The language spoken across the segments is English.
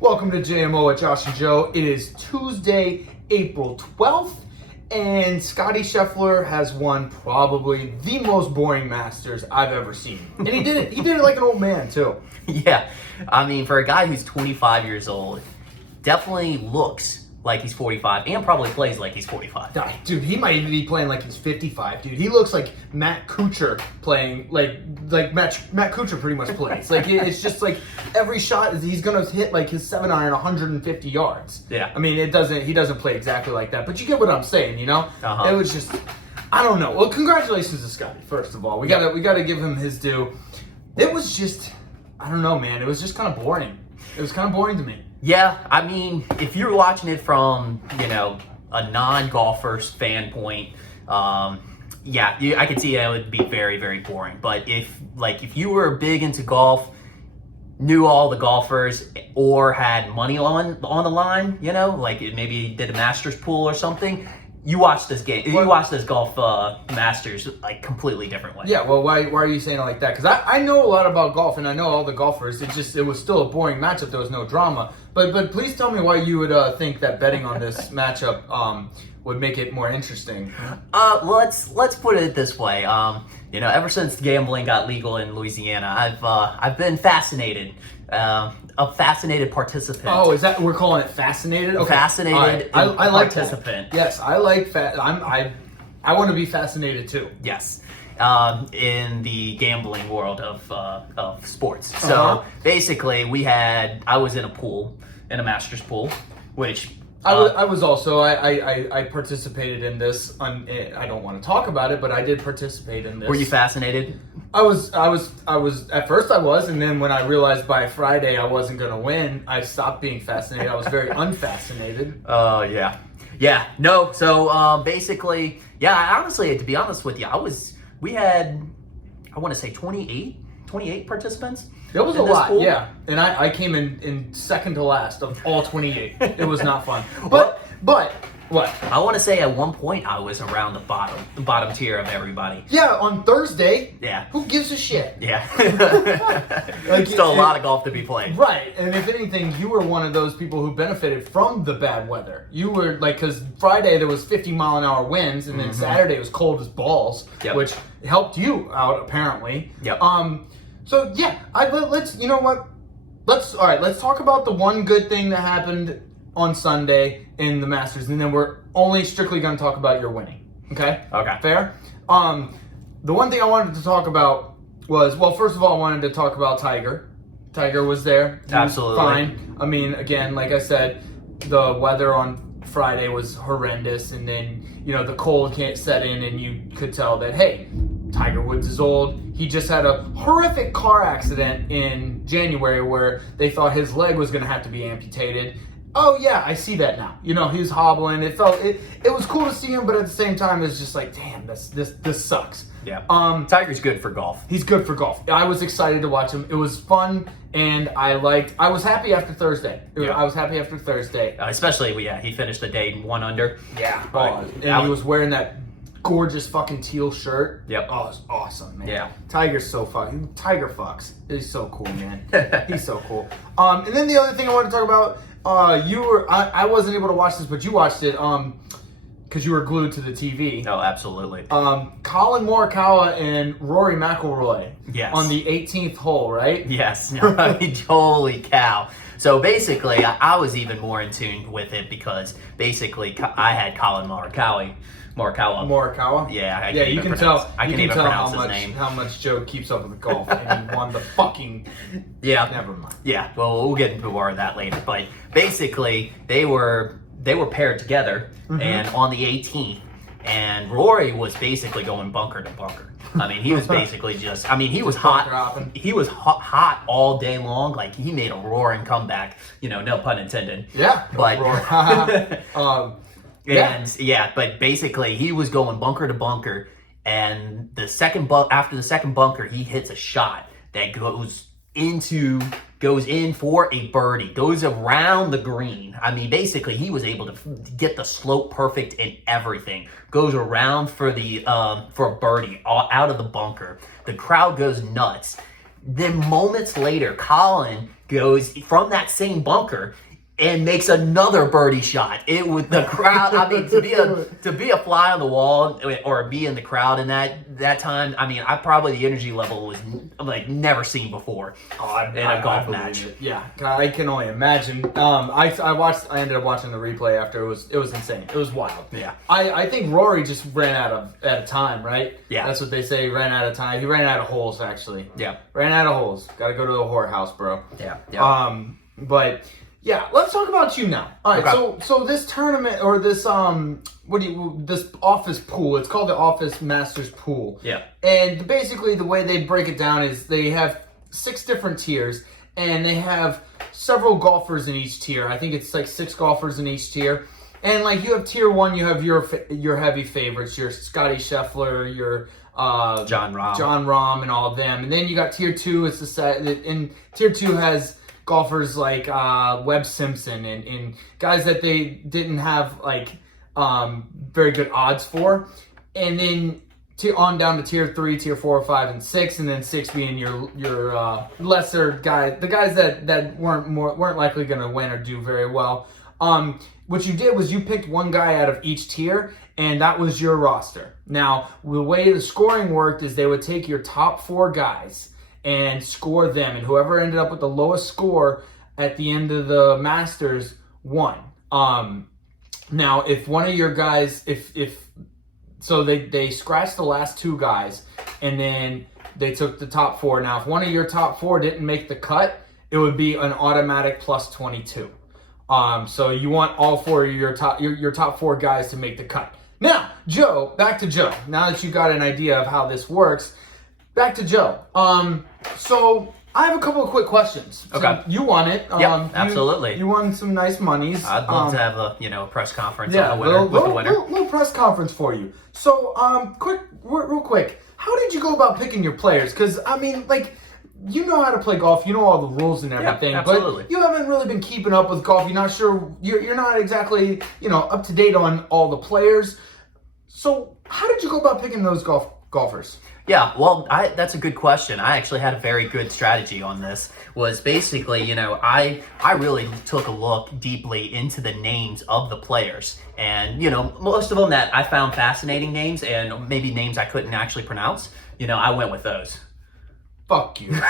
Welcome to JMO with Josh and Joe. It is Tuesday, April 12th, and Scotty Scheffler has won probably the most boring Masters I've ever seen. And he did it. He did it like an old man, too. Yeah, I mean, for a guy who's 25 years old, definitely looks like he's 45 and probably plays like he's 45. Dude, he might even be playing like he's 55, dude. He looks like Matt Kuchar playing, like Matt Kuchar pretty much plays. Like, it's just like every shot, he's going to hit like his 7-iron 150 yards. Yeah. I mean, he doesn't play exactly like that, but you get what I'm saying, you know? Uh-huh. It was just, I don't know. Well, congratulations to Scotty, first of all. We gotta give him his due. It was just, I don't know, man. It was just kind of boring. It was kind of boring to me. Yeah, I mean, if you're watching it from, a non-golfer's standpoint, I could see that it would be very, very boring. But if you were big into golf, knew all the golfers, or had money on the line, like maybe did a Masters pool or something, you watch this game. You watch this golf Masters like completely different way. Yeah, well, why are you saying it like that? Because I know a lot about golf and I know all the golfers. It was still a boring matchup. There was no drama. But please tell me why you would think that betting on this matchup would make it more interesting. Let's put it this way. Ever since gambling got legal in Louisiana, I've been fascinated. A fascinated participant. Oh, is that we're calling it fascinated? Okay. Fascinated. I like participant. That. Yes, I like I want to be fascinated too. Yes. In the gambling world of sports. So basically, I was in a Masters pool, which I was also I participated in this. I don't want to talk about it, but I did participate in this. Were you fascinated? I was at first I was, and then when I realized by Friday I wasn't gonna win, I stopped being fascinated. I was very unfascinated. Oh yeah. No. So basically, honestly, to be honest with you, we had, I want to say 28 participants. It was a lot, pool. Yeah. And I came in second to last of all 28. It was not fun. But what? I want to say at one point I was around the bottom tier of everybody. Yeah, on Thursday. Yeah. Who gives a shit? Yeah. Still a lot of golf to be played. Right. And if anything, you were one of those people who benefited from the bad weather. You were because Friday there was 50-mile-an-hour winds, and then Saturday was cold as balls, which helped you out apparently. Yep. So yeah, let's let's talk about the one good thing that happened on Sunday in the Masters, and then we're only strictly going to talk about your winning. Okay? Okay. Fair? The one thing I wanted to talk about was, well, first of all, I wanted to talk about Tiger. Tiger was there. He Absolutely. was fine. I mean, again, like I said, the weather on Friday was horrendous, and then, the cold can't set in, and you could tell that, hey, Tiger Woods is old. He just had a horrific car accident in January where they thought his leg was going to have to be amputated. Oh yeah, I see that now. He was hobbling. It was cool to see him, but at the same time, it's just like, damn, this sucks. Yeah. Tiger's good for golf. He's good for golf. I was excited to watch him. It was fun, and I was happy after Thursday. I was happy after Thursday. Especially, he finished the day 1 under. Yeah. And he was wearing that gorgeous fucking teal shirt. Yep. Oh, it's awesome, man. Yeah. Tiger fucks. He's so cool, man. He's so cool. And then the other thing I wanted to talk about, I wasn't able to watch this, but you watched it, because you were glued to the TV. No, absolutely. Colin Morikawa and Rory McIlroy. Yes. On the 18th hole, right? Yes. I mean, holy cow. So basically, I was even more in tune with it because basically I had Colin Morikawa. Yeah, you can tell. I can even pronounce his name. How much Joe keeps up with the golf, and he won the fucking. Yeah. Never mind. Yeah. Well, we'll get into more of that later. But basically, they were paired together, and on the 18th, and Rory was basically going bunker to bunker. I mean, he was basically he was hot. He was hot all day long. Like, he made a roaring comeback. No pun intended. Yeah. But. Yeah. But basically he was going bunker to bunker, and after the second bunker, he hits a shot that goes in for a birdie, goes around the green. I mean, basically he was able to get the slope perfect and everything. Goes around for a birdie out of the bunker. The crowd goes nuts. Then moments later, Colin goes from that same bunker and makes another birdie shot. It with the crowd. I mean, to be a fly on the wall or be in the crowd in that time. I mean, the energy level was like never seen before in a golf match. Yeah, I can only imagine. I ended up watching the replay after. It was insane. It was wild. Yeah. I think Rory just ran out of time, right? Yeah. That's what they say. He ran out of time. He ran out of holes, actually. Yeah. Ran out of holes. Got to go to the whorehouse, bro. Yeah. Yeah. But. Yeah, let's talk about you now. All right, okay. so this tournament or this this office pool, it's called the Office Masters Pool. Yeah. And basically the way they break it down is they have 6 different tiers and they have several golfers in each tier. I think it's like 6 golfers in each tier. And like you have tier 1, you have your heavy favorites, your Scotty Scheffler, your John Rahm and all of them. And then you got tier 2, it's the set, and tier 2 has golfers like Webb Simpson and guys that they didn't have like very good odds for, and then on down to tier 3, tier 4, 5, and 6, and then 6 being your lesser guy, the guys that weren't likely going to win or do very well. What you did was you picked one guy out of each tier, and that was your roster. Now, the way the scoring worked is they would take your top 4 guys and score them, and whoever ended up with the lowest score at the end of the Masters won. Now, if one of your guys, so they scratched the last 2 guys, and then they took the top 4. Now, if one of your top 4 didn't make the cut, it would be an automatic plus 22. So you want all 4 of your top 4 guys to make the cut. Now, Joe, back to Joe. Now that you got an idea of how this works, back to Joe. So I have a couple of quick questions. So okay. You won it. Yeah, absolutely. You won some nice monies. I'd love to have a press conference on the winner, with the winner. Little press conference for you. So real quick, how did you go about picking your players? Because I mean, like, you know how to play golf, you know all the rules and everything, yeah, absolutely. But you haven't really been keeping up with golf. You're not sure. You're not exactly up to date on all the players. So how did you go about picking those golfers? Yeah, well, that's a good question. I actually had a very good strategy on this. Was basically, I really took a look deeply into the names of the players. And, most of them that I found fascinating names and maybe names I couldn't actually pronounce, I went with those. Fuck you.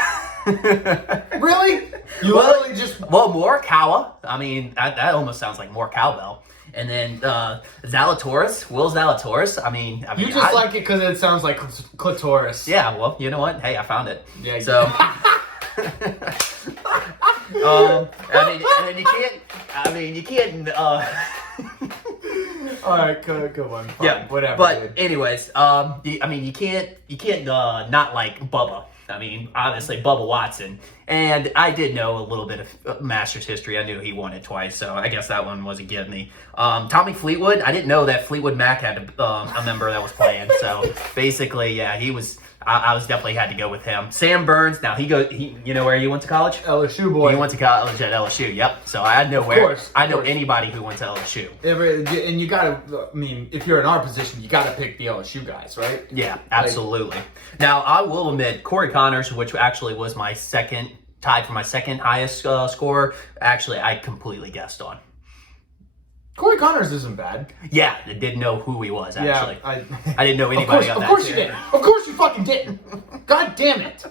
Really? You literally just... Well, Morikawa. I mean, that almost sounds like more cowbell. And then Zalatoris, Will Zalatoris. I mean, you just like it because it sounds like clitoris. Yeah, well, you know what? Hey, I found it. Yeah. So, you can't. All right, good one. Fine, yeah, whatever. But dude. anyways, you can't not like Bubba. I mean, obviously Bubba Watson, and I did know a little bit of Masters history. I knew he won it twice, so I guess that one was a give me. Tommy Fleetwood, I didn't know that Fleetwood Mac had a member that was playing. So basically, yeah, he was. I was definitely had to go with him. Sam Burns. Now you know where he went to college? LSU boy. He went to college at LSU. Yep. So I know I know anybody who went to LSU. And you gotta. I mean, if you're in our position, you gotta pick the LSU guys, right? Yeah, absolutely. Now I will admit, Corey Connors, which actually was tied for my second highest score. Actually, I completely guessed on. Corey Connors isn't bad. Yeah, I didn't know who he was, actually. Yeah, I didn't know anybody on that. Of course you didn't. Of course you fucking didn't. God damn it.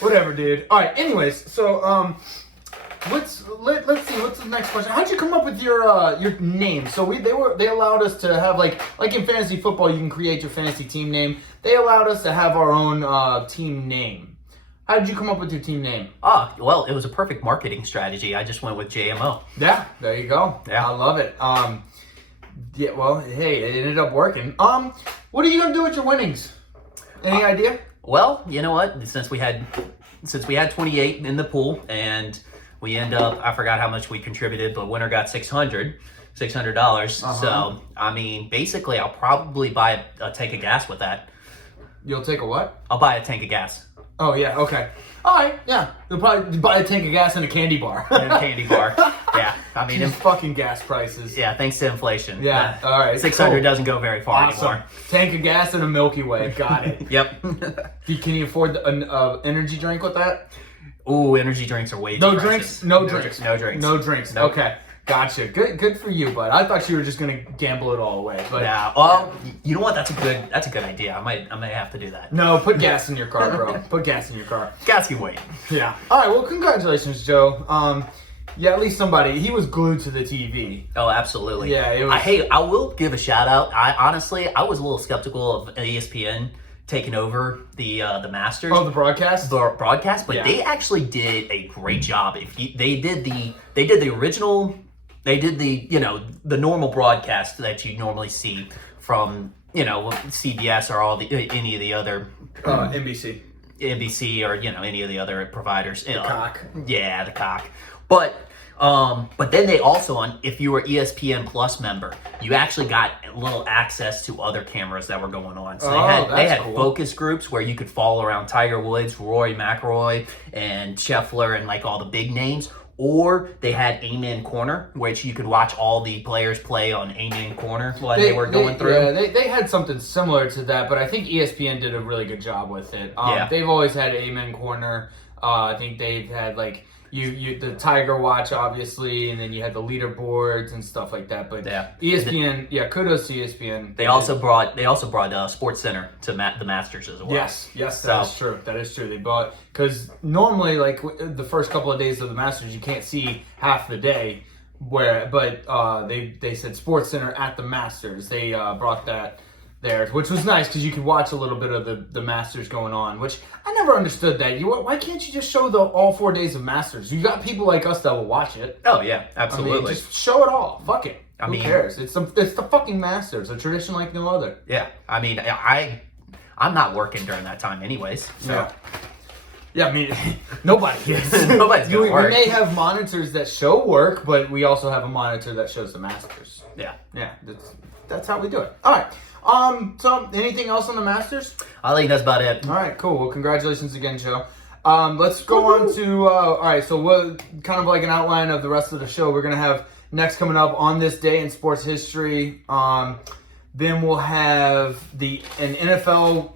Whatever, dude. All right, anyways, so let's see, what's the next question? How'd you come up with your name? So they allowed us to have like in fantasy football, you can create your fantasy team name. They allowed us to have our own team name. How did you come up with your team name? Well, it was a perfect marketing strategy. I just went with JMO. Yeah, there you go. Yeah. I love it. Yeah, well, hey, it ended up working. What are you gonna do with your winnings? Any idea? Well, you know what? Since we had 28 in the pool, and we end up, I forgot how much we contributed, but winner got $600. So, I mean, basically, I'll probably buy a tank of gas with that. You'll take a what? I'll buy a tank of gas. Oh, yeah, okay. All right, yeah. You'll probably buy a tank of gas and a candy bar. And a candy bar, yeah. I mean, These fucking gas prices. yeah, thanks to inflation. Yeah, all right. 600 cool. doesn't go very far Awesome. anymore. Tank of gas and a Milky Way. Got it. Yep. Can you afford an energy drink with that? Ooh, energy drinks are way too No precious. drinks? No drinks. No drinks. No drinks. Nope. Okay. Gotcha. Good for you, bud. I thought you were just gonna gamble it all away. But Yeah. Well, you know what? That's a good idea. I might have to do that. no, put gas in your car, bro. Put gas in your car. Gas can wait. Yeah. All right. Well, congratulations, Joe. Yeah, at least somebody. He was glued to the TV. Oh, absolutely. Yeah, it was- I will give a shout out. I was a little skeptical of ESPN taking over the Masters. Oh, the broadcast. Broadcast, but Yeah. they actually did a great job. They did the original, they did the normal broadcast that you normally see from CBS or any of the other NBC. NBC or any of the other providers. The cock. Yeah, the cock. But then they also, if you were ESPN Plus member, you actually got a little access to other cameras that were going on. So they had cool. focus groups where you could follow around Tiger Woods, Rory McIlroy, and Scheffler, and like all the big names. Or they had Amen Corner, which you could watch all the players play on Amen Corner while they were going through. Yeah, they had something similar to that, but I think ESPN did a really good job with it. Yeah. They've always had Amen Corner. I think they've had like you the Tiger Watch, obviously, and then you had the leaderboards and stuff like that. But Yeah. ESPN, kudos to ESPN. They also brought Sports Center to the Masters as well. Yes, that is true. That is true. They bought, because normally, like the first couple of days of the Masters, you can't see half the day. But they said Sports Center at the Masters. They brought that there, which was nice because you could watch a little bit of the Masters going on. Which I never understood that. Why can't you just show all 4 days of Masters? You got people like us that will watch it. Oh yeah, I absolutely. mean, just show it all. Fuck it. I Who mean- cares? It's the fucking Masters, a tradition like no other. Yeah, I mean, I'm not working during that time anyways. So. Yeah, I mean, nobody is. Nobody's gonna we work. may have monitors that show work, but we also have a monitor that shows the Masters. Yeah. Yeah, that's how we do it. All right. So anything else on the Masters? I think that's about it. All right, cool. Well, congratulations again, Joe. Let's go on to all right. So we'll kind of like an outline of the rest of the show. We're gonna have next coming up on this day in sports history. Then we'll have an NFL.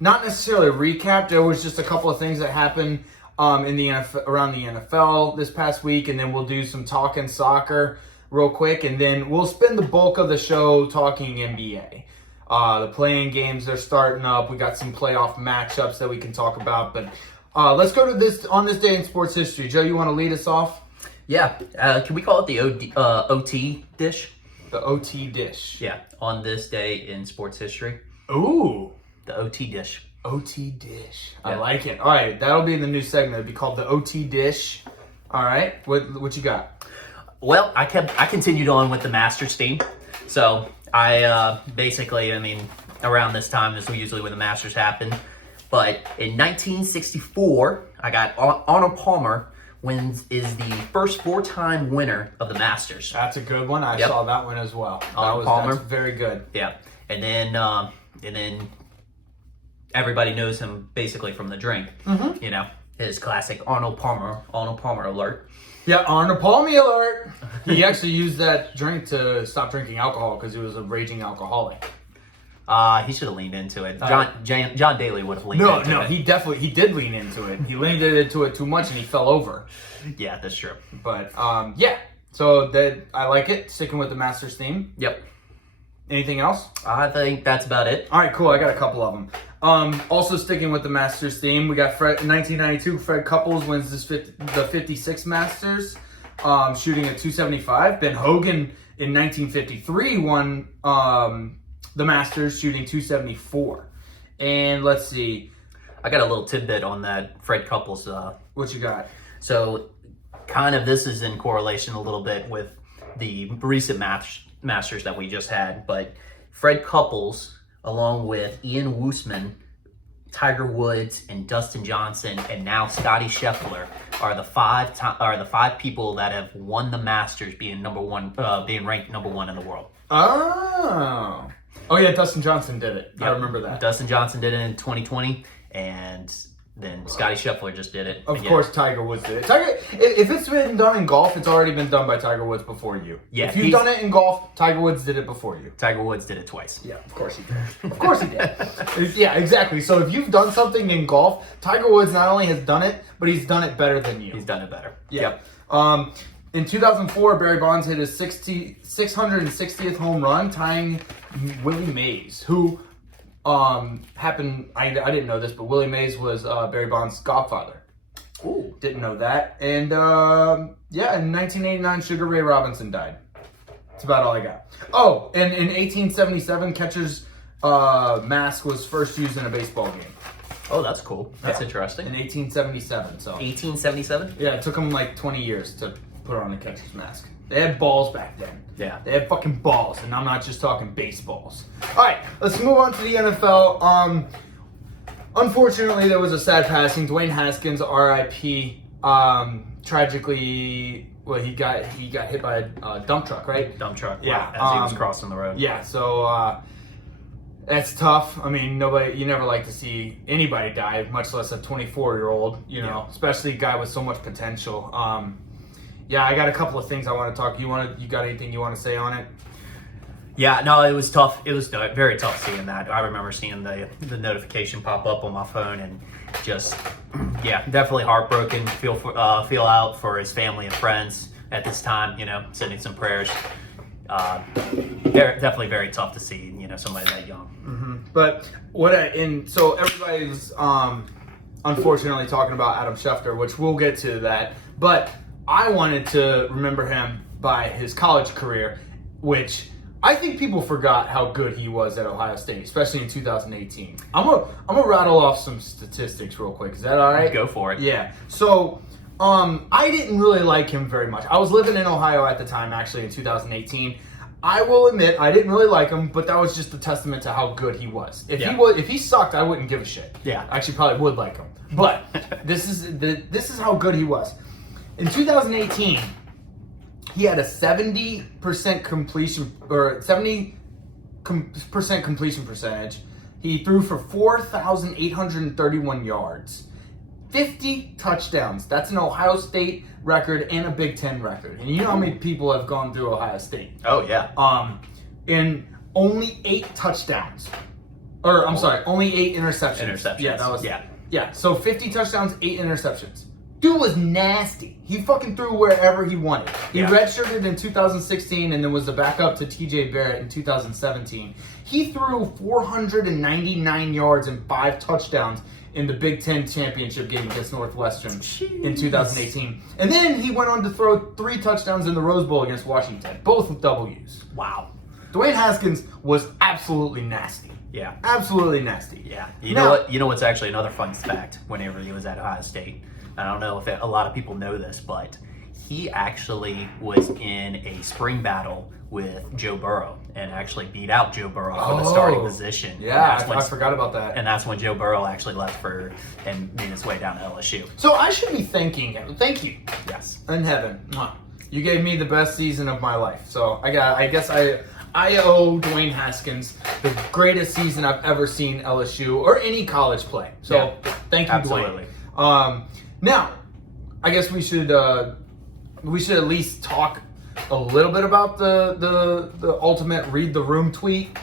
Not necessarily a recap. There was just a couple of things that happened in the NFL, around the NFL this past week, and then we'll do some talking soccer real quick, and then we'll spend the bulk of the show talking NBA. The playing games are starting up. We got some playoff matchups that we can talk about, but let's go to this on this day in sports history. Joe, you want to lead us off? Yeah. Can we call it the OT dish? The OT dish. Yeah. On this day in sports history, Ooh. the OT dish. OT dish. I Yeah. like it. All right, that'll be the new segment. It'll be called the OT dish. All right, what you got? Well, I continued on with the Masters theme. So I basically, around this time is usually when the Masters happen. But in 1964, I got Arnold Palmer is the first 4-time winner of the Masters. That's a good one. I Yep. saw that one as well. Palmer. That's very good. Yeah, and then everybody knows him basically from the drink. Mm-hmm. His classic Arnold Palmer alert. Yeah, Arnold Palmer alert. He actually used that drink to stop drinking alcohol because he was a raging alcoholic. He should have leaned into it. John Daly would have leaned into it. No, he did lean into it. He leaned into it too much and he fell over. Yeah, that's true. But yeah, so that I like it. Sticking with the Masters theme. Yep. Anything else? I think that's about it. All right, cool. I got a couple of them. Also sticking with the Masters theme, we got in 1992, Fred Couples wins the 56 Masters, shooting at 275. Ben Hogan in 1953 won the Masters, shooting 274. And let's see, I got a little tidbit on that Fred Couples. what you got? So, kind of this is in correlation a little bit with the recent Masters that we just had, but Fred Couples, along with Ian Woosman, Tiger Woods, and Dustin Johnson, and now Scotty Scheffler are the five people that have won the Masters, being ranked number one in the world. Oh yeah, Dustin Johnson did it. I remember that. Dustin Johnson did it in 2020, and then Scotty Scheffler just did it. Of course, Tiger Woods did it. If it's been done in golf, it's already been done by Tiger Woods before you. Yeah, if you've done it in golf, Tiger Woods did it before you. Tiger Woods did it twice. Yeah, of course he did. Of course he did. Yeah, exactly. So if you've done something in golf, Tiger Woods not only has done it, but he's done it better than you. He's done it better. Yeah. Yep. In 2004, Barry Bonds hit his 660th home run, tying Willie Mays, who happened. I didn't know this, but Willie Mays was Barry Bonds' godfather. Ooh. Didn't know that. And yeah, in 1989, Sugar Ray Robinson died. That's about all I got. Oh, and in 1877, catcher's mask was first used in a baseball game. Oh, that's cool. That's Yeah. interesting. In 1877. So 1877? yeah, it took them like 20 years to put on a catcher's mask. They had balls back then. Yeah. They had fucking balls, and I'm not just talking baseballs. All right, let's move on to the NFL. Unfortunately, there was a sad passing. Dwayne Haskins, R.I.P. Tragically, well, he got hit by a dump truck, right? Dump truck. Yeah, As he was crossing the road. Yeah, so that's tough. I mean, you never like to see anybody die, much less a 24-year-old. You know, especially a guy with so much potential. Yeah, I got a couple of things I want to talk. You got anything you want to say on it? Yeah, no, it was tough. It was very tough seeing that. I remember seeing the notification pop up on my phone and just, yeah, definitely heartbroken. Feel out for his family and friends at this time. You know, sending some prayers. Definitely very tough to see. You know, somebody that young. Mm-hmm. But so everybody's unfortunately talking about Adam Schefter, which we'll get to that. But I wanted to remember him by his college career, which I think people forgot how good he was at Ohio State, especially in 2018. I'm gonna rattle off some statistics real quick. Is that all right? Go for it. Yeah. So I didn't really like him very much. I was living in Ohio at the time, actually, in 2018. I will admit I didn't really like him, but that was just a testament to how good he was. If he sucked, I wouldn't give a shit. Yeah. I actually probably would like him. But this is how good he was. In 2018, he had a 70% completion percentage. He threw for 4,831 yards, 50 touchdowns. That's an Ohio State record and a Big Ten record. And you know how many people have gone through Ohio State? Oh yeah. In only 8 touchdowns, or I'm sorry, only 8 interceptions. Yeah, that was yeah. So 50 touchdowns, 8 interceptions. Dude was nasty. He fucking threw wherever he wanted. He redshirted in 2016 and then was the backup to TJ Barrett in 2017. He threw 499 yards and 5 touchdowns in the Big Ten championship game against Northwestern in 2018. And then he went on to throw 3 touchdowns in the Rose Bowl against Washington, both with W's. Wow. Dwayne Haskins was absolutely nasty. Yeah. Absolutely nasty. Yeah. You know what? You know what's actually another fun fact whenever he was at Ohio State? I don't know if a lot of people know this, but he actually was in a spring battle with Joe Burrow and actually beat out Joe Burrow for the starting position. Yeah, I forgot about that. And that's when Joe Burrow actually left and made his way down to LSU. So I should be thanking him. Thank you. Yes. In heaven. You gave me the best season of my life. So I guess I owe Dwayne Haskins the greatest season I've ever seen LSU or any college play. So thank you, absolutely. Dwayne. Now, I guess we should at least talk a little bit about the ultimate read the room tweet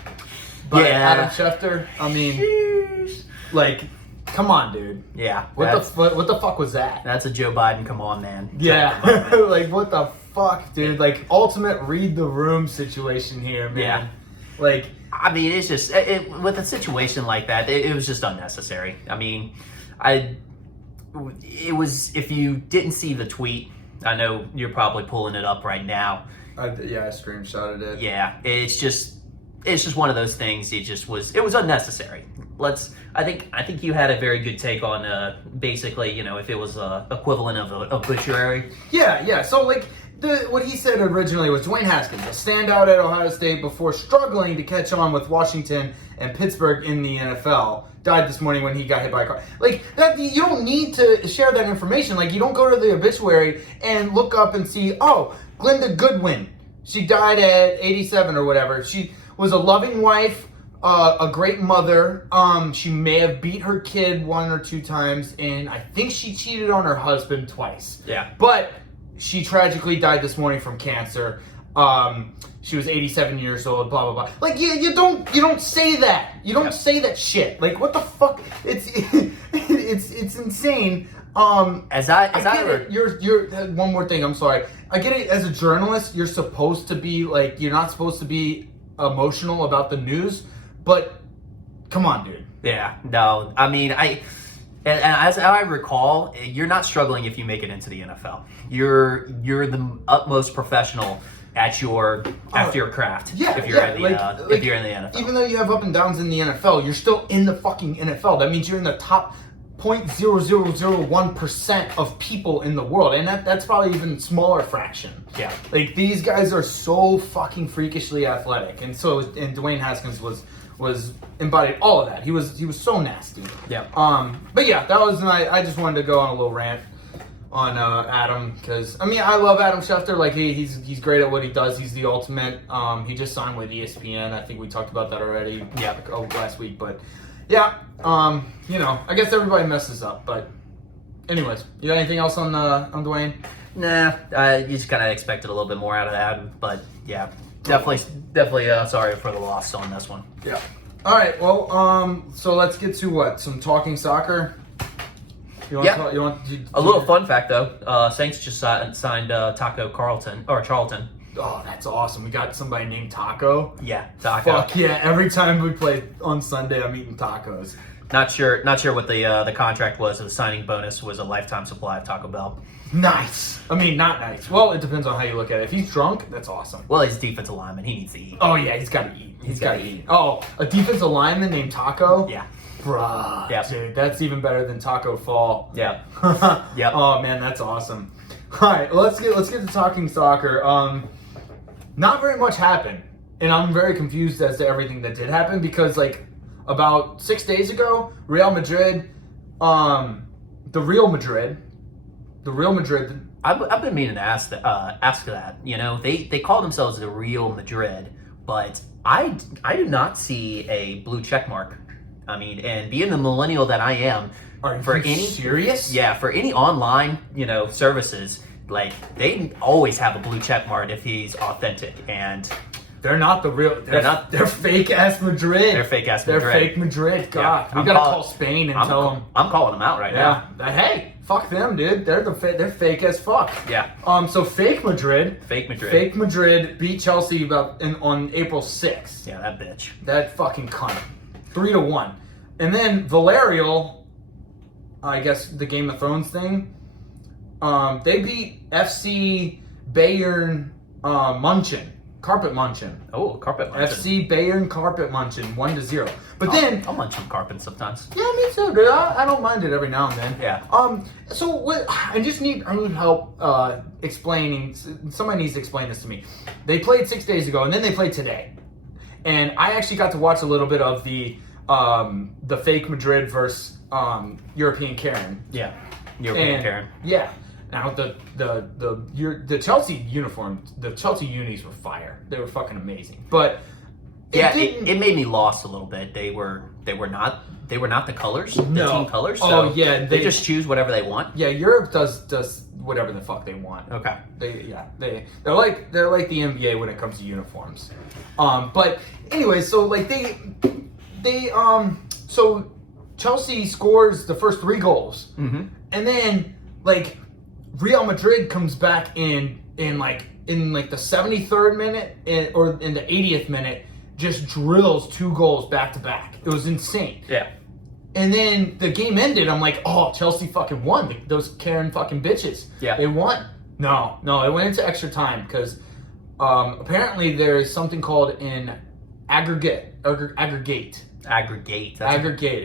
by Adam Schefter. I mean, like, come on, dude. Yeah. What the fuck was that? That's a Joe Biden come on, man. Yeah. Like, what the fuck, dude? Like, ultimate read the room situation here, man. Yeah. Like, I mean, it's just with a situation like that, it was just unnecessary. I mean, it was, if you didn't see the tweet, I know you're probably pulling it up right now. I screenshotted it. Yeah, it's just one of those things. It was unnecessary. I think you had a very good take on basically, you know, if it was equivalent of a obituary. Yeah. So like what he said originally was Dwayne Haskins, a standout at Ohio State before struggling to catch on with Washington and Pittsburgh in the NFL. Died this morning when he got hit by a car. Like, that, you don't need to share that information. Like, you don't go to the obituary and look up and see, oh, Glenda Goodwin. She died at 87 or whatever. She was a loving wife, a great mother. She may have beat her kid 1 or 2 times, and I think she cheated on her husband twice. Yeah. But she tragically died this morning from cancer. She was 87 years old. Blah blah blah. Like you don't say that. You don't say that shit. Like what the fuck? It's insane. You're one more thing. I'm sorry. I get it. As a journalist, you're supposed to be like you're not supposed to be emotional about the news, but come on, dude. Yeah, no, I mean, and as I recall, you're not struggling if you make it into the NFL. You're the utmost professional at your craft. Yeah, if you're if you're in the NFL. Even though you have up and downs in the NFL, you're still in the fucking NFL. That means you're in the top 0.0001% of people in the world, and that's probably even smaller fraction. Yeah, like these guys are so fucking freakishly athletic, and Dwayne Haskins was embodied all of that. He was so nasty. Yeah. But yeah, that was I just wanted to go on a little rant on Adam, because I mean I love Adam Schefter. Like he's great at what he does. He's the ultimate. He just signed with ESPN. I think we talked about that already. Yeah. Last week, but. Yeah, you know, I guess everybody messes up, but anyways, you got anything else on Dwayne? Nah, you just kind of expected a little bit more out of that, but yeah, definitely sorry for the loss on this one. Yeah. All right, well, so let's get to some talking soccer. A little fun fact though, Saints just signed Charlton. Oh, that's awesome. We got somebody named Taco. Yeah, Taco. Fuck yeah, every time we play on Sunday, I'm eating tacos. Not sure what the contract was. The signing bonus was a lifetime supply of Taco Bell. Nice. I mean, not nice. Well, it depends on how you look at it. If he's drunk, that's awesome. Well, he's a defensive lineman. He needs to eat. Oh, yeah, he's got to eat. He's got to eat. Oh, a defensive lineman named Taco? Yeah. Bruh. Yeah. Dude, that's even better than Taco Fall. Yeah. Yeah. Oh, man, that's awesome. All right, let's get to talking soccer. Not very much happened, and I'm very confused as to everything that did happen because, like, about 6 days ago, Real Madrid. I've been meaning to ask that. You know, they call themselves the Real Madrid, but I do not see a blue check mark. I mean, and being the millennial that I am, serious? Yeah, for any online services. Like, they always have a blue check mark if he's authentic, and they're not the real. They're fake ass Madrid. They're fake ass Madrid. They're fake Madrid. God, we gotta call Spain and tell them. I'm calling them out right now. Hey, fuck them, dude. They're fake as fuck. Yeah. So fake Madrid. Fake Madrid beat Chelsea on April 6th. Yeah, that bitch. That fucking cunt. 3-1, and then Villarreal. I guess the Game of Thrones thing. They beat FC Bayern München. Carpet Munchen. Oh, Carpet Munchen. FC Bayern Carpet Munchen, 1-0. But then I'll munch some carpet sometimes. Yeah, me too, dude. I don't mind it every now and then. Yeah. So what? I need help explaining. Somebody needs to explain this to me. They played 6 days ago, and then they played today. And I actually got to watch a little bit of the fake Madrid versus European Karen. Yeah. European Karen. Yeah. Now the Chelsea uniform, the Chelsea unis were fire. They were fucking amazing. But it made me lost a little bit. They were not the colors, the team colors. So oh yeah, they just choose whatever they want. Yeah, Europe does whatever the fuck they want. Okay. They're like the NBA when it comes to uniforms. But anyway, so like so Chelsea scores the first 3 goals, and then like Real Madrid comes back in the 73rd minute or in the 80th minute, just drills 2 goals back to back. It was insane. Yeah. And then the game ended. I'm like, oh, Chelsea fucking won. Those Karen fucking bitches. Yeah. They won. No, it went into extra time because apparently there is something called an aggregate. Aggregate. Aggregate.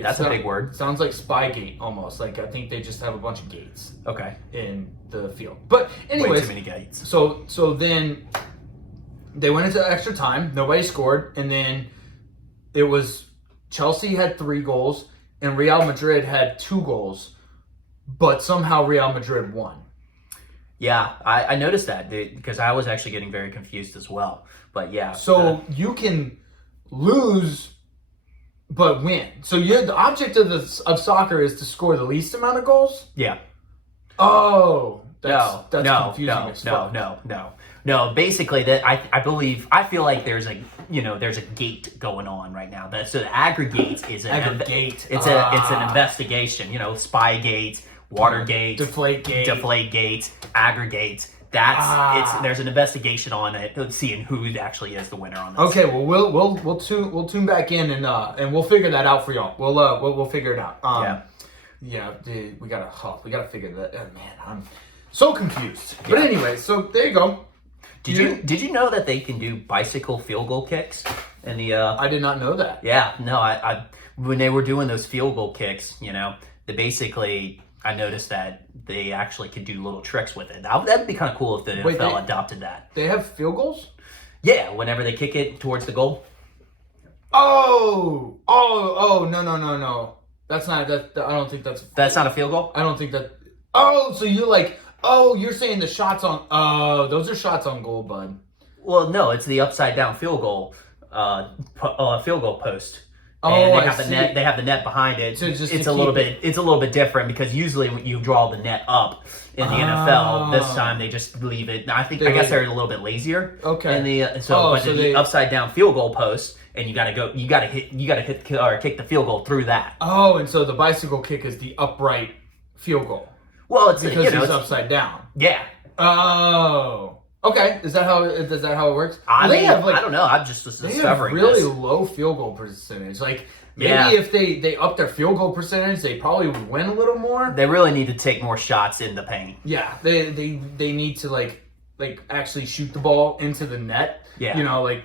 That's a big word. Sounds like Spygate almost. Like I think they just have a bunch of gates. Okay. In the field. But anyways, way too many gates. So then they went into extra time. Nobody scored, and then it was Chelsea had 3 goals and Real Madrid had 2 goals, but somehow Real Madrid won. Yeah, I noticed that because I was actually getting very confused as well. But yeah. So you can lose but win. So the object of soccer is to score the least amount of goals? Yeah. Oh, that's no, confusing no, as fuck. no. Basically, that I feel like there's a gate going on right now. So the aggregate is It's an investigation. Spygate, Watergate, Deflategate, Aggregate. There's an investigation on it, seeing who actually is the winner on this. Okay, well we'll tune back in and we'll figure that out for y'all. We'll figure it out. Yeah, dude, we gotta figure that. Oh, man, I'm so confused. But anyway, so there you go. Did you know that they can do bicycle field goal kicks? In the I did not know that. Yeah, no, I when they were doing those field goal kicks, they basically, I noticed that they actually could do little tricks with it. That'd be kind of cool if the NFL adopted that. They have field goals? Yeah, whenever they kick it towards the goal. Oh, no. That's not that. I don't think that's. That's not a field goal? I don't think that. Oh, so you're saying the shots on. Oh, those are shots on goal, bud. Well, no, it's the upside down field goal post. Oh, And they have the net behind it. So it's a little bit different because usually when you draw the net up in the NFL, this time they just leave it. I guess they're a little bit lazier. Okay. The upside down field goal post, and you gotta hit or kick the field goal through that. Oh, and so the bicycle kick is the upright field goal. Well, it's because it's upside down. Yeah. Oh. Okay, is that how it works? I don't know. I'm just discovering they have really low field goal percentage. Like maybe if they up their field goal percentage, they probably would win a little more. They really need to take more shots in the paint. Yeah, they need to like actually shoot the ball into the net. Yeah, like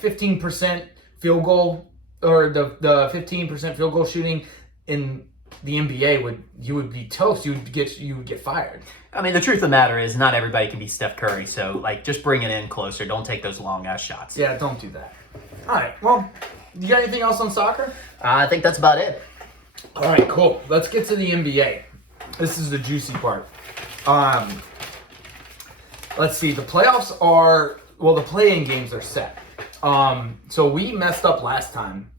15% field goal or the 15% field goal shooting in the NBA you would be toast. You would get fired. I mean, the truth of the matter is not everybody can be Steph Curry, so just bring it in closer. Don't take those long ass shots. Yeah, don't do that. All right, well, you got anything else on soccer? I think that's about it. All right, cool. Let's get to the NBA. This is the juicy part. Let's see. The playoffs the play-in games are set. So we messed up last time.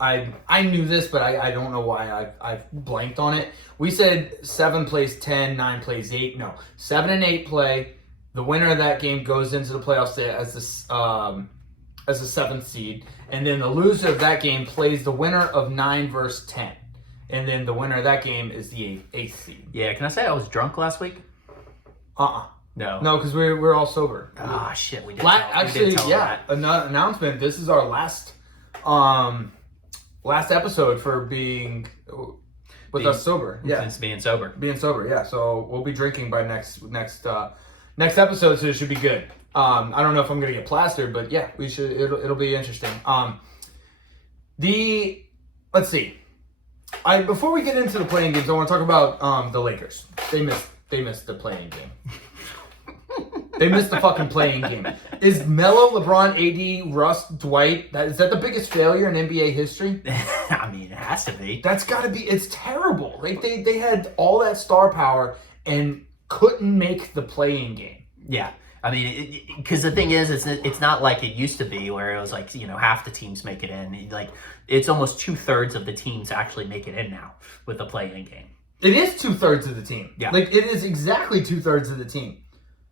I knew this, but I don't know why I blanked on it. We said 7 plays 10, 9 plays 8. No, 7 and 8 play. The winner of that game goes into the playoffs as the 7th seed, and then the loser of that game plays the winner of 9 versus 10, and then the winner of that game is the 8th seed. Yeah, can I say I was drunk last week? No, because we're all sober. Ah, shit, we did. Announcement. This is our last episode for being with us sober. Yeah, since being sober. Yeah. So we'll be drinking by next episode, so it should be good. I don't know if I'm gonna get plastered, but yeah, we should. It'll be interesting. Let's see. Before we get into the playing games, I want to talk about the Lakers. They missed the playing game. They missed the fucking playing game. Is Melo, LeBron, AD, Russ, Dwight, is that the biggest failure in NBA history? I mean, it has to be. That's got to be. It's terrible. Like they had all that star power and couldn't make the playing game. Yeah. I mean, because the thing is, it's not like it used to be where it was like, half the teams make it in. Like, it's almost 2/3 of the teams actually make it in now with the play-in game. It is 2/3 of the team. Yeah. Like, it is exactly 2/3 of the team.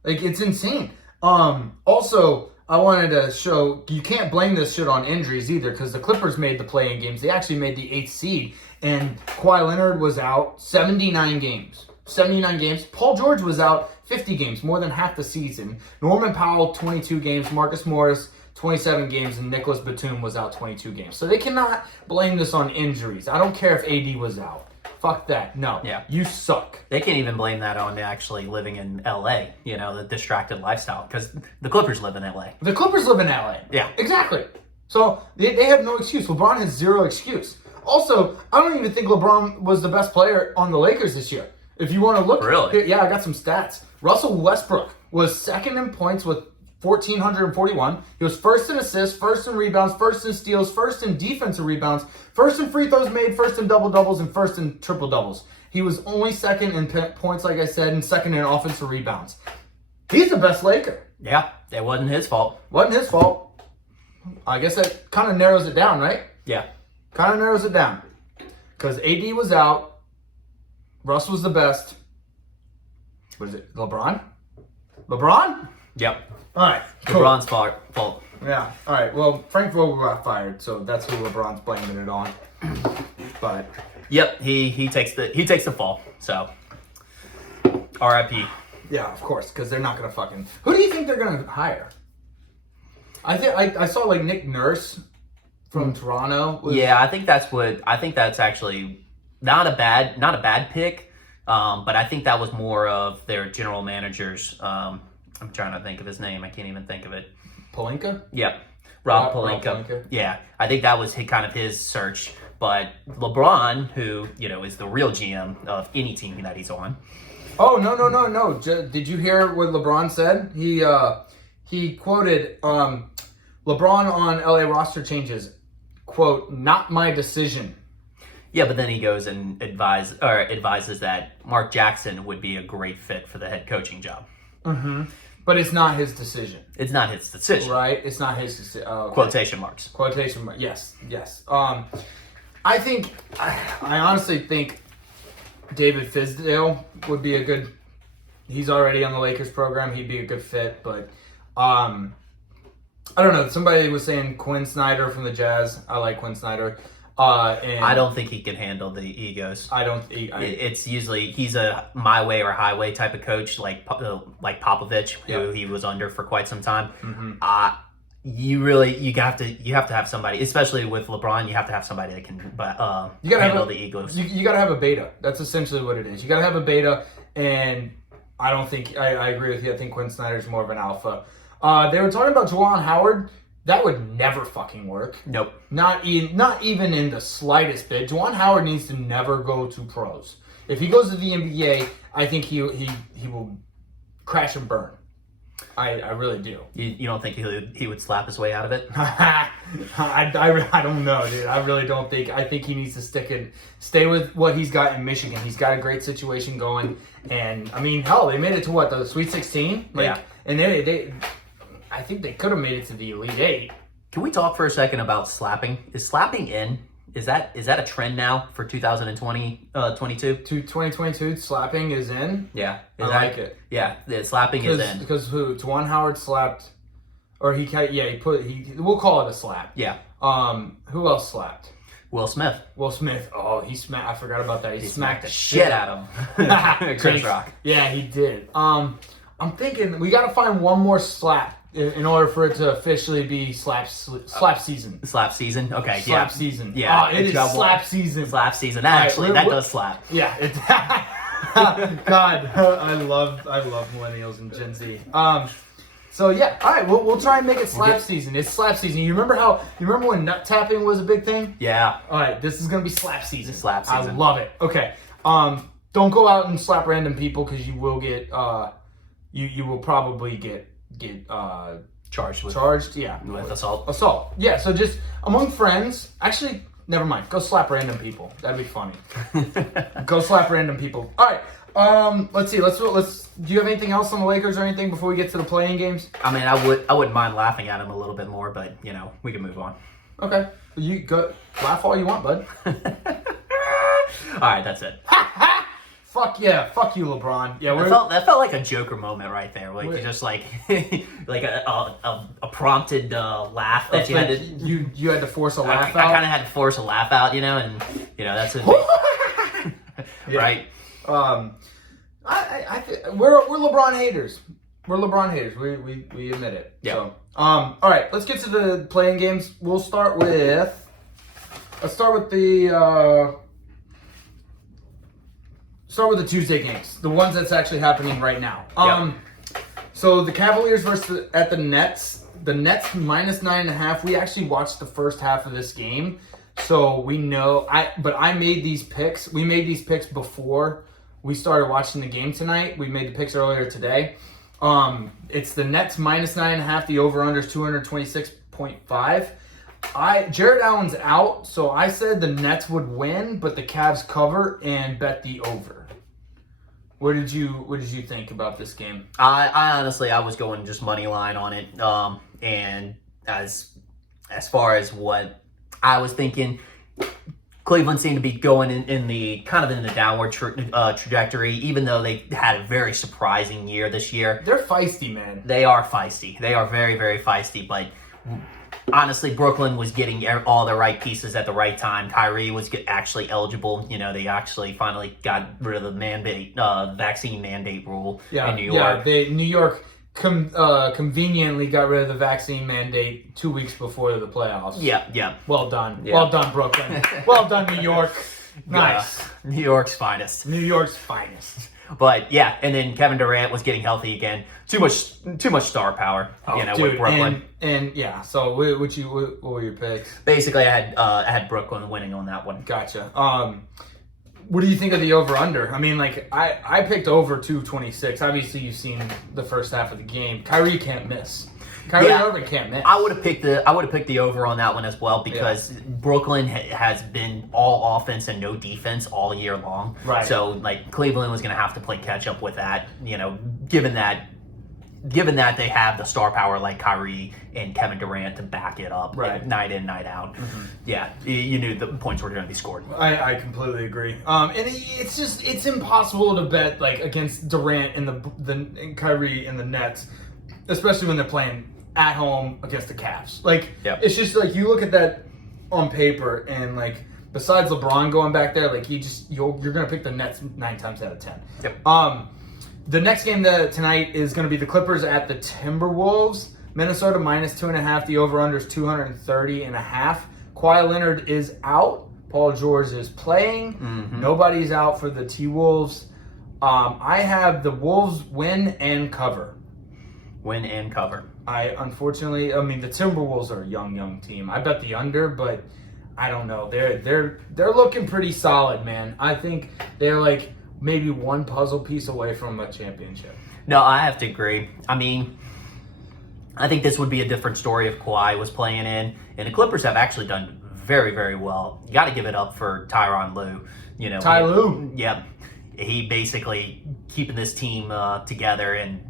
Like, it's insane. Also, I wanted to show, you can't blame this shit on injuries either, because the Clippers made the play-in games. They actually made the 8th seed, and Kawhi Leonard was out 79 games. Paul George was out 50 games, more than half the season. Norman Powell, 22 games. Marcus Morris, 27 games. And Nicholas Batum was out 22 games. So they cannot blame this on injuries. I don't care if AD was out. Fuck that. No. Yeah. You suck. They can't even blame that on actually living in LA, the distracted lifestyle, because the Clippers live in LA. The Clippers live in LA. Yeah. Exactly. So they have no excuse. LeBron has zero excuse. Also, I don't even think LeBron was the best player on the Lakers this year. If you want to look. Really? Yeah, I got some stats. Russell Westbrook was second in points with 1,441. He was first in assists, first in rebounds, first in steals, first in defensive rebounds, first in free throws made, first in double-doubles, and first in triple-doubles. He was only second in points, like I said, and second in offensive rebounds. He's the best Laker. Yeah, it wasn't his fault. Wasn't his fault. I guess that kind of narrows it down, right? Yeah. Kind of narrows it down. Because AD was out. Russ was the best. What is it? LeBron? LeBron? Yep. All right. Cool. LeBron's fault. Yeah. All right. Well, Frank Vogel got fired, so that's who LeBron's blaming it on. But yep, he takes the fall. So R.I.P. yeah, of course, because they're not gonna fucking. Who do you think they're gonna hire? I saw like Nick Nurse from Toronto. Yeah, I think that's actually not a bad pick. But I think that was more of their general managers. I'm trying to think of his name. I can't even think of it. Palinka? Yep. Rob Pelinka. Yeah, I think that was kind of his search. But LeBron, who, is the real GM of any team that he's on. Oh, no. Did you hear what LeBron said? He quoted LeBron on LA roster changes, quote, "Not my decision." Yeah, but then he goes and advises that Mark Jackson would be a great fit for the head coaching job. Mm-hmm. But it's not his decision. It's not his decision. Right? It's not his decision. Oh, okay. Quotation marks. Quotation marks. Yes. I honestly think David Fizdale would be a good. He's already on the Lakers program. He'd be a good fit, but I don't know. Somebody was saying Quinn Snyder from the Jazz. I like Quinn Snyder. And I don't think he can handle the egos. It's usually he's a my way or highway type of coach, like Popovich, who he was under for quite some time. Mm-hmm. You have to have somebody, especially with LeBron. You have to have somebody that can handle the egos. You got to have a beta. That's essentially what it is. You got to have a beta, and I don't think I agree with you. I think Quinn Snyder's more of an alpha. They were talking about Juwan Howard. That would never fucking work. Nope. Not even in the slightest bit. Juwan Howard needs to never go to pros. If he goes to the NBA, I think he will crash and burn. I really do. You don't think he would slap his way out of it? I don't know, dude. I really don't think. I think he needs to stay with what he's got in Michigan. He's got a great situation going, and I mean, hell, they made it to what, the Sweet 16? Yeah. And they I think they could have made it to the Elite Eight. Can we talk for a second about slapping? Is slapping in? Is that a trend now for 2022? 2022, slapping is in. Yeah, I like it. Yeah, slapping is in because Juwan Howard slapped, or we'll call it a slap. Yeah. Who else slapped? Will Smith. Oh, he smacked. I forgot about that. He smacked the shit out of him. Chris Rock. Yeah, he did. I'm thinking we got to find one more slap in order for it to officially be slap season. Slap season? Okay, slap season. Yeah. It is slap season. Slap season. That does slap. Yeah. God, I love millennials and Gen Z. So yeah, all right, we'll try and make it slap season. It's slap season. You remember when nut tapping was a big thing? Yeah. All right, this is gonna be slap season. Slap season. I love it. Okay. Don't go out and slap random people because you will get you will probably get charged. Yeah. With assault. Assault. Yeah. So just among friends. Actually, never mind. Go slap random people. That'd be funny. Go slap random people. All right. Let's see. Let's. Do you have anything else on the Lakers or anything before we get to the playing games? I mean, I wouldn't mind laughing at him a little bit more, but we can move on. Okay. You go laugh all you want, bud. All right, that's it. Fuck yeah. Fuck you, LeBron. Yeah, that felt like a Joker moment right there. Like just like like a prompted laugh that you had to. You had to force a laugh out. I kind of had to force a laugh out, and that's it. Yeah. Right. We're LeBron haters. We're LeBron haters. We admit it. Yeah. So, all right. Let's get to the playing games. We'll start with. Let's start with the. Start with the Tuesday games, the ones that's actually happening right now. So the Cavaliers versus the Nets. The Nets -9.5. We actually watched the first half of this game, so we know. I made these picks. We made these picks before we started watching the game tonight. We made the picks earlier today. It's the Nets -9.5. The over/under is 226.5. Jared Allen's out, so I said the Nets would win, but the Cavs cover and bet the over. What did you think about this game? I honestly, I was going just money line on it. And as far as what I was thinking Cleveland seemed to be going in the kind of in the downward trajectory, even though they had a very surprising year this year. They're feisty, man. They are feisty. They are very, very feisty. But honestly, Brooklyn was getting all the right pieces at the right time. Kyrie was actually eligible. They actually finally got rid of the vaccine mandate rule in New York. Yeah, New York conveniently got rid of the vaccine mandate 2 weeks before the playoffs. Yeah. Well done. Yeah. Well done, Brooklyn. Well done, New York. Nice. New York's finest. New York's finest. But yeah, and then Kevin Durant was getting healthy again. Too much star power, with Brooklyn. And yeah, so what were your picks? Basically, I had Brooklyn winning on that one. Gotcha. What do you think of the over/under? I mean, I picked over 226. Obviously, you've seen the first half of the game. Kyrie can't miss. Kyrie Irving can't miss. I would have picked the over on that one as well because Brooklyn has been all offense and no defense all year long. Right. So Cleveland was going to have to play catch up with that. Given that they have the star power like Kyrie and Kevin Durant to back it up, night in, night out. Mm-hmm. Yeah, you knew the points were going to be scored. I completely agree. And it's impossible to bet against Durant and Kyrie and the Nets, especially when they're playing at home against the Cavs. It's just you look at that on paper and besides LeBron going back there, you're going to pick the Nets 9 times out of 10. Yep. The next game tonight is going to be the Clippers at the Timberwolves. Minnesota -2.5. The over/under is 230.5. Kawhi Leonard is out. Paul George is playing. Mm-hmm. Nobody's out for the T-Wolves. I have the Wolves win and cover. Win and cover. The Timberwolves are a young team. I bet the under, but I don't know. They're looking pretty solid, man. I think they're maybe one puzzle piece away from a championship. No, I have to agree. I think this would be a different story if Kawhi was playing in, and the Clippers have actually done very, very well. You got to give it up for Tyronn Lue. Ty Lue. Yeah, he basically keeping this team together and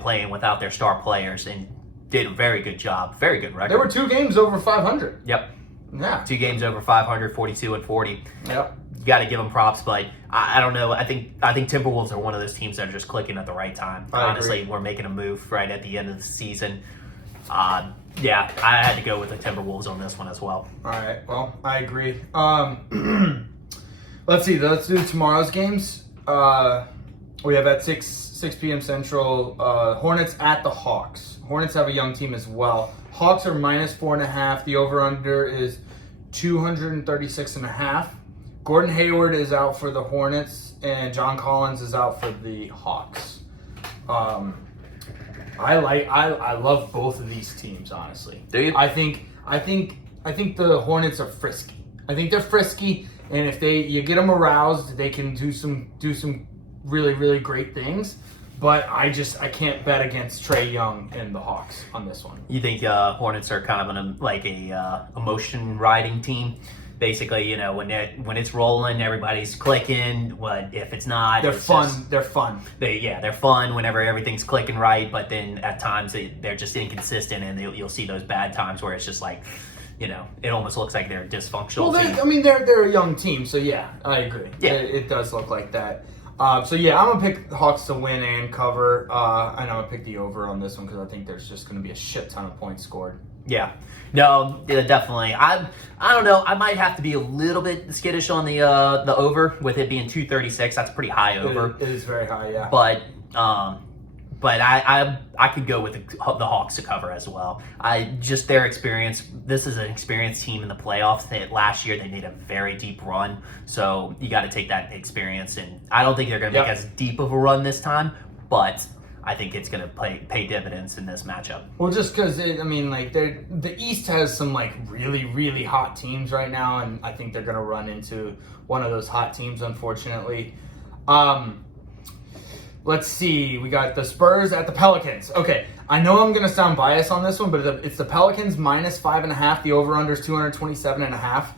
playing without their star players, and did a very good job. Very good record. There were 2 games over 500. Yep. Yeah. 2 games over 500, 42 and 40. Yep. You got to give them props, but I don't know. I think Timberwolves are one of those teams that are just clicking at the right time. Honestly, we're making a move right at the end of the season. I had to go with the Timberwolves on this one as well. All right. Well, I agree. Let's see. Let's do tomorrow's games. We have at 6 p.m. Central, Hornets at the Hawks. Hornets have a young team as well. Hawks are -4.5. The over/under is 236.5. Gordon Hayward is out for the Hornets, and John Collins is out for the Hawks. I love both of these teams, honestly. Do you? I think the Hornets are frisky. I think they're frisky, and if you get them aroused, they can do some really, really great things. But I can't bet against Trae Young and the Hawks on this one. You think Hornets are kind of a emotion riding team? Basically, when it's rolling, everybody's clicking. What if it's not? They're fun. They're fun. They're fun whenever everything's clicking right. But then at times they're just inconsistent, and you'll see those bad times where it's just it almost looks like they're a dysfunctional. Well, they're a young team, so yeah, I agree. Yeah, it does look like that. I'm gonna pick the Hawks to win and cover, and I'm gonna pick the over on this one because I think there's just gonna be a shit ton of points scored. Yeah, no, definitely. I don't know. I might have to be a little bit skittish on the over with it being 236. That's pretty high over. It is very high, yeah. But I could go with the Hawks to cover as well. Just their experience. This is an experienced team in the playoffs. Last year they made a very deep run, so you got to take that experience. And I don't think they're going to make as deep of a run this time, but I think it's going to pay dividends in this matchup. Well, just because the East has some really, really hot teams right now, and I think they're going to run into one of those hot teams, unfortunately. Let's see. We got the Spurs at the Pelicans. Okay, I know I'm going to sound biased on this one, but it's the Pelicans -5.5. The over/under is 227.5.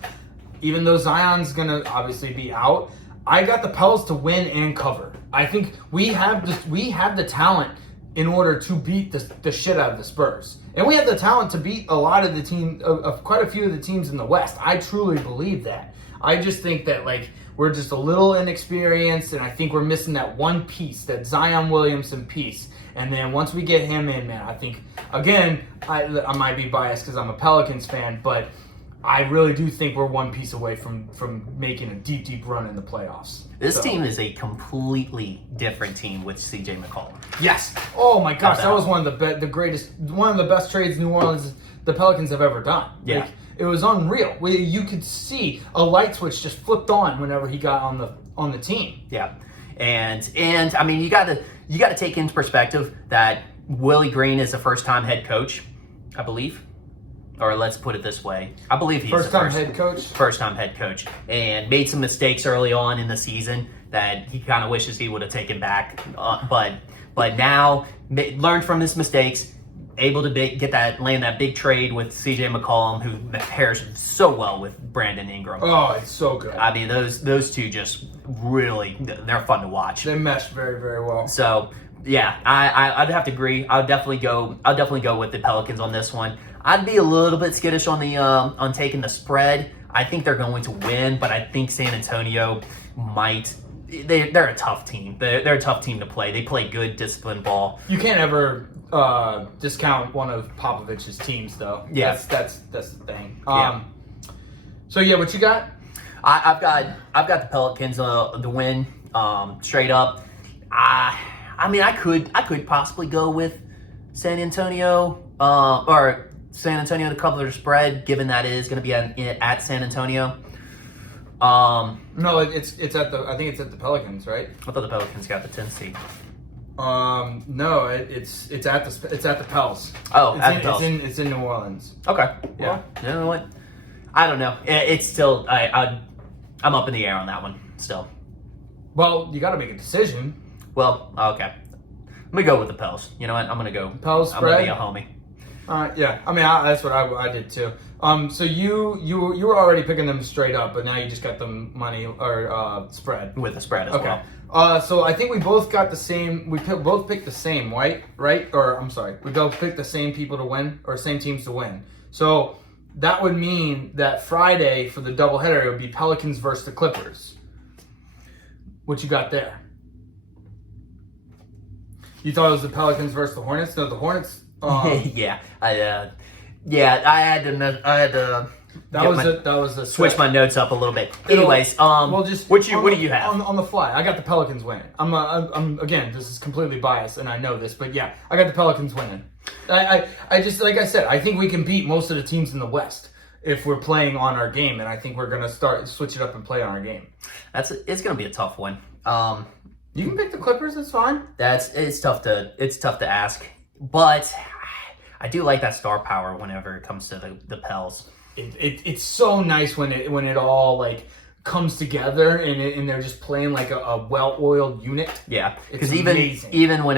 Even though Zion's going to obviously be out, I got the Pels to win and cover. I think we have the talent in order to beat the shit out of the Spurs. And we have the talent to beat a lot of the team, of quite a few of the teams in the West. I truly believe that. I just think that, like, we're just a little inexperienced, and I think we're missing that one piece, that Zion Williamson piece. And then once we get him in, man, I think, again, I might be biased because I'm a Pelicans fan, but I really do think we're one piece away from making a deep, deep run in the playoffs. This team is a completely different team with C.J. McCollum. Yes. Oh my gosh, that was one of the best trades New Orleans, the Pelicans have ever done. Yeah. Like, it was unreal. You could see a light switch just flipped on whenever he got on the team. Yeah, and I mean, you got to take into perspective that Willie Green is a first-time head coach, I believe. Or let's put it this way. I believe he's first-time head coach. First-time head coach. And made some mistakes early on in the season that he kind of wishes he would have taken back. But now, learned from his mistakes, able to land that big trade with C.J. McCollum, who pairs so well with Brandon Ingram. Oh, it's so good. I mean, those two just really, they're fun to watch. They mesh very, very well. So, yeah, I'd have to agree. I'll definitely go with the Pelicans on this one. I'd be a little bit skittish on taking the spread. I think they're going to win, but I think San Antonio might. They're a tough team. They're a tough team to play. They play good, disciplined ball. You can't ever discount one of Popovich's teams, though. Yeah, that's the thing. Yeah. So yeah, what you got? I've got the Pelicans the win straight up. I mean, I could possibly go with San Antonio or San Antonio to cover the spread, given that it is going to be at San Antonio. No, it's at the. I think it's at the Pelicans, right? I thought the Pelicans got the 10th seed. No, it's at the Pels. Oh, at the Pels. It's in New Orleans. Okay. Yeah. Well, you know what? I don't know. It's still I'm up in the air on that one still. Well, you got to make a decision. Well, okay. Let me go with the Pels. You know what? I'm gonna go. Pels spread. I'm gonna be a homie. Yeah. I mean, that's what I did too. So you were already picking them straight up, but now you just got them money or spread With the spread as well. So I think we both got the same. We both picked the same, right? Or I'm sorry, we both picked the same people to win, or same teams to win. So that would mean that Friday for the doubleheader it would be Pelicans versus the Clippers. What you got there? You thought it was the Pelicans versus the Hornets? No, the Hornets. Yeah, I had to. That was a switch my notes up a little bit. Anyways, what do you have on the fly? I got the Pelicans winning. I'm again, this is completely biased, and I know this, but yeah, I got the Pelicans winning. I just, like I said, I think we can beat most of the teams in the West if we're playing on our game, and I think we're gonna switch it up and play on our game. It's gonna be a tough one. You can pick the Clippers. It's fine. It's tough to ask, but I do like that star power whenever it comes to the Pels. It's so nice when it all like comes together and they're just playing like a well-oiled unit. Yeah, because even when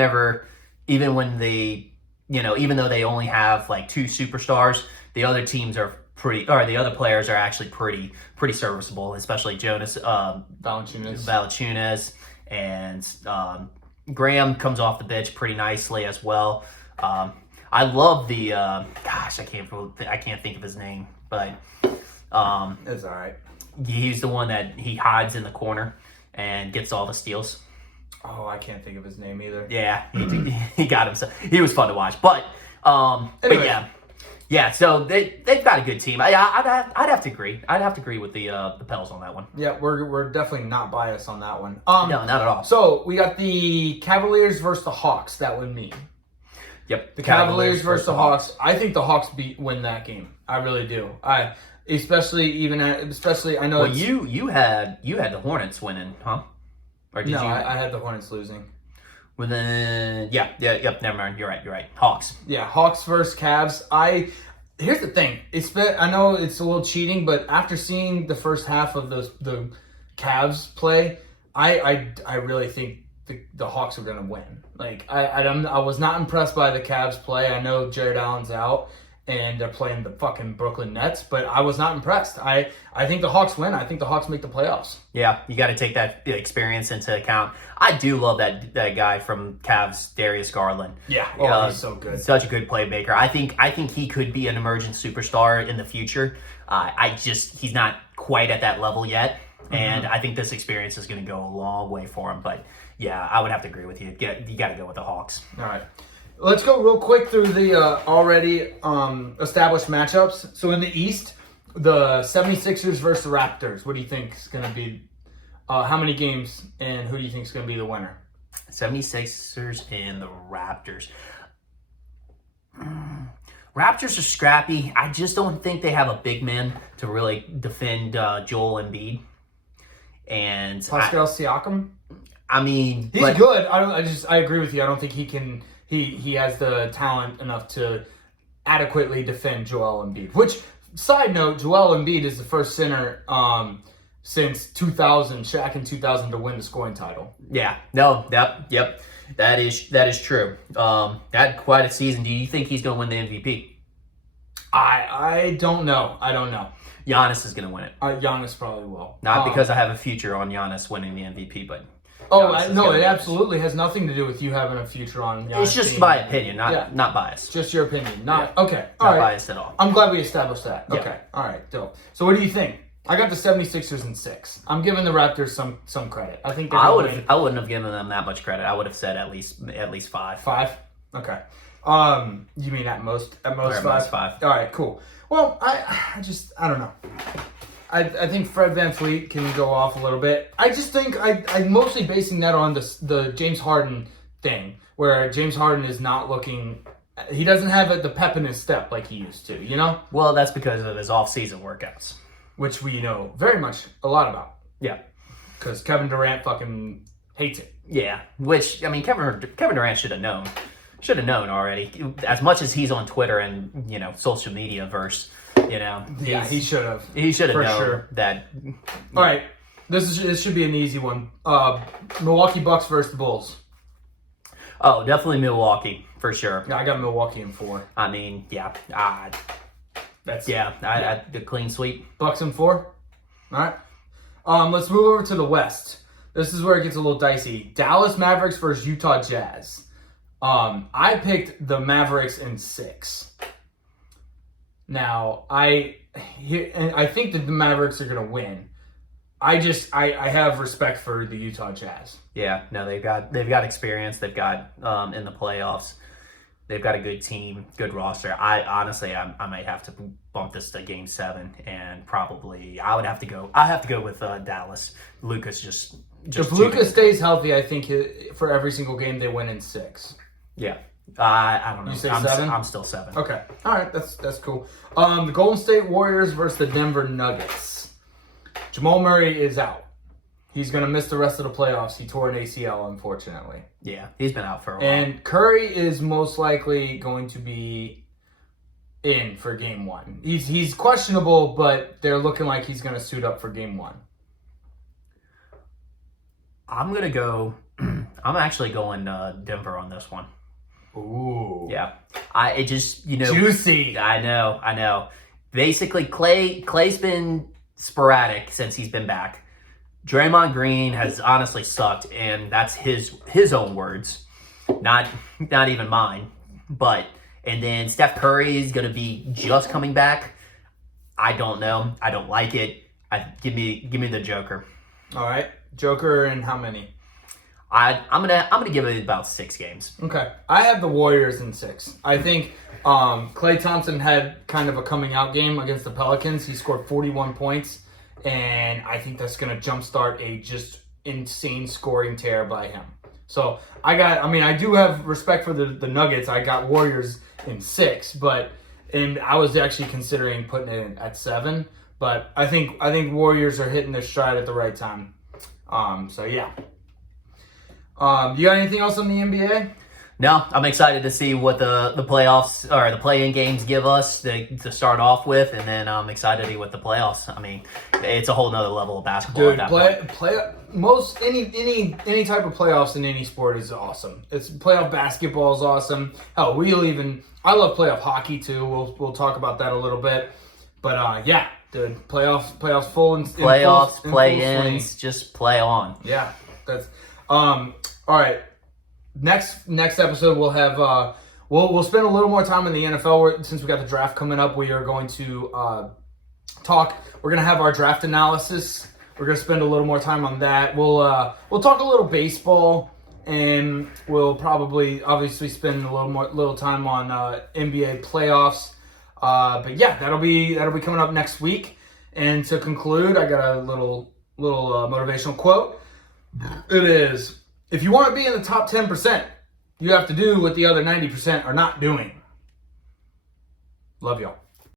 they, even though they only have like two superstars, the other teams are the other players are actually pretty serviceable, especially Jonas Valanciunas, and Graham comes off the bench pretty nicely as well. I love the I can't think of his name, but it's all right. He's the one that he hides in the corner and gets all the steals. Oh, I can't think of his name either. Yeah, he got himself. He was fun to watch, but anyway. Yeah. So they've got a good team. I'd have to agree. I'd have to agree with the Pels on that one. Yeah, we're definitely not biased on that one. No, not at all. So we got the Cavaliers versus the Hawks. That would mean. Yep. The Cavaliers versus the Hawks. I think the Hawks win that game. I really do. Especially I know. Well, you had the Hornets winning, huh? Or did you? I had the Hornets losing. Well then, yep. Never mind. You're right. Hawks. Yeah, Hawks versus Cavs. Here's the thing. I know it's a little cheating, but after seeing the first half of the Cavs play, I really think the Hawks are going to win. Like I was not impressed by the Cavs play. I know Jared Allen's out, and they're playing the fucking Brooklyn Nets, but I was not impressed. I think the Hawks win. I think the Hawks make the playoffs. Yeah, you got to take that experience into account. I do love that guy from Cavs, Darius Garland. Yeah, he's so good. Such a good playmaker. I think he could be an emerging superstar in the future. He's not quite at that level yet, and I think this experience is going to go a long way for him. But yeah, I would have to agree with you. You got to go with the Hawks. All right. Let's go real quick through the already established matchups. So in the East, the 76ers versus the Raptors. What do you think is going to be, how many games, and who do you think is going to be the winner? 76ers and the Raptors. Raptors are scrappy. I just don't think they have a big man to really defend Joel Embiid. And Pascal Siakam? I mean... He's good. I agree with you. I don't think he can... He has the talent enough to adequately defend Joel Embiid. Which, side note, Joel Embiid is the first center since 2000, Shaq in 2000, to win the scoring title. Yeah. No. Yep. That is true. Had quite a season. Do you think he's going to win the MVP? I don't know. Giannis is going to win it. Giannis probably will. Not because I have a future on Giannis winning the MVP, but... no, it absolutely has nothing to do with you having a future on Giannis. It's just my opinion, not biased. Just your opinion. Okay. Not biased at all. I'm glad we established that. Yeah. Okay. All right, dope. So what do you think? I got the 76ers in 6. I'm giving the Raptors some credit. I think I wouldn't have given them that much credit. I would have said at least 5. 5? Okay. You mean at most 5? At most 5. All right, cool. Well, I don't know. I think Fred VanVleet can go off a little bit. I just think I'm mostly basing that on the James Harden thing, where James Harden is not looking... He doesn't have the pep in his step like he used to, you know? Well, that's because of his off-season workouts. Which we know very much a lot about. Yeah. Because Kevin Durant fucking hates it. Yeah, which, I mean, Kevin Durant should have known. Should have known already. As much as he's on Twitter and, social media verse... Yeah, he should have. He should have known sure. that. All right, this should be an easy one. Milwaukee Bucks versus the Bulls. Oh, definitely Milwaukee for sure. Yeah, I got Milwaukee in 4. I mean, yeah, the clean sweep. Bucks in 4. All right. Let's move over to the West. This is where it gets a little dicey. Dallas Mavericks versus Utah Jazz. I picked the Mavericks in 6. Now, I think that the Mavericks are going to win. I have respect for the Utah Jazz. Yeah, no, they've got experience. They've got in the playoffs. They've got a good team, good roster. I might have to bump this to Game 7, and probably I have to go with Dallas. Luka's just if Luka stays healthy, I think for every single game they win in 6. Yeah. I don't know. You say 7? I'm still 7. Okay. All right. That's cool. The Golden State Warriors versus the Denver Nuggets. Jamal Murray is out. He's going to miss the rest of the playoffs. He tore an ACL, unfortunately. Yeah, he's been out for a while. And Curry is most likely going to be in for Game 1. He's questionable, but they're looking like he's going to suit up for Game 1. I'm going to go... I'm actually going Denver on this one. Ooh. Yeah. Juicy. I know. Basically, Clay's been sporadic since he's been back. Draymond Green has honestly sucked, and that's his own words, not even mine. And then Steph Curry is going to be just coming back. I don't know. I don't like it. Give me the Joker. All right. Joker and how many? I'm gonna give it about 6 games. Okay, I have the Warriors in 6. I think Klay Thompson had kind of a coming out game against the Pelicans. He scored 41 points, and I think that's gonna jumpstart a just insane scoring tear by him. So I do have respect for the Nuggets. I got Warriors in 6, and I was actually considering putting it at 7. But I think Warriors are hitting their stride at the right time. So yeah. You got anything else on the NBA? No, I'm excited to see what the playoffs or the play-in games give us to start off with, and then I'm excited to see what the playoffs. I mean, it's a whole nother level of basketball. Dude, at that point. any type of playoffs in any sport is awesome. It's playoff basketball is awesome. Hell, I love playoff hockey too. We'll talk about that a little bit. But yeah, dude, playoffs full and Playoffs, play-ins, just play on. Yeah, that's all right. Next episode we'll have we'll spend a little more time in the NFL since we got the draft coming up. We are going to talk. We're gonna have our draft analysis. We're gonna spend a little more time on that. We'll talk a little baseball, and we'll probably obviously spend a little time on NBA playoffs. But yeah, that'll be coming up next week. And to conclude, I got a little motivational quote. It is, if you want to be in the top 10%, you have to do what the other 90% are not doing. Love y'all.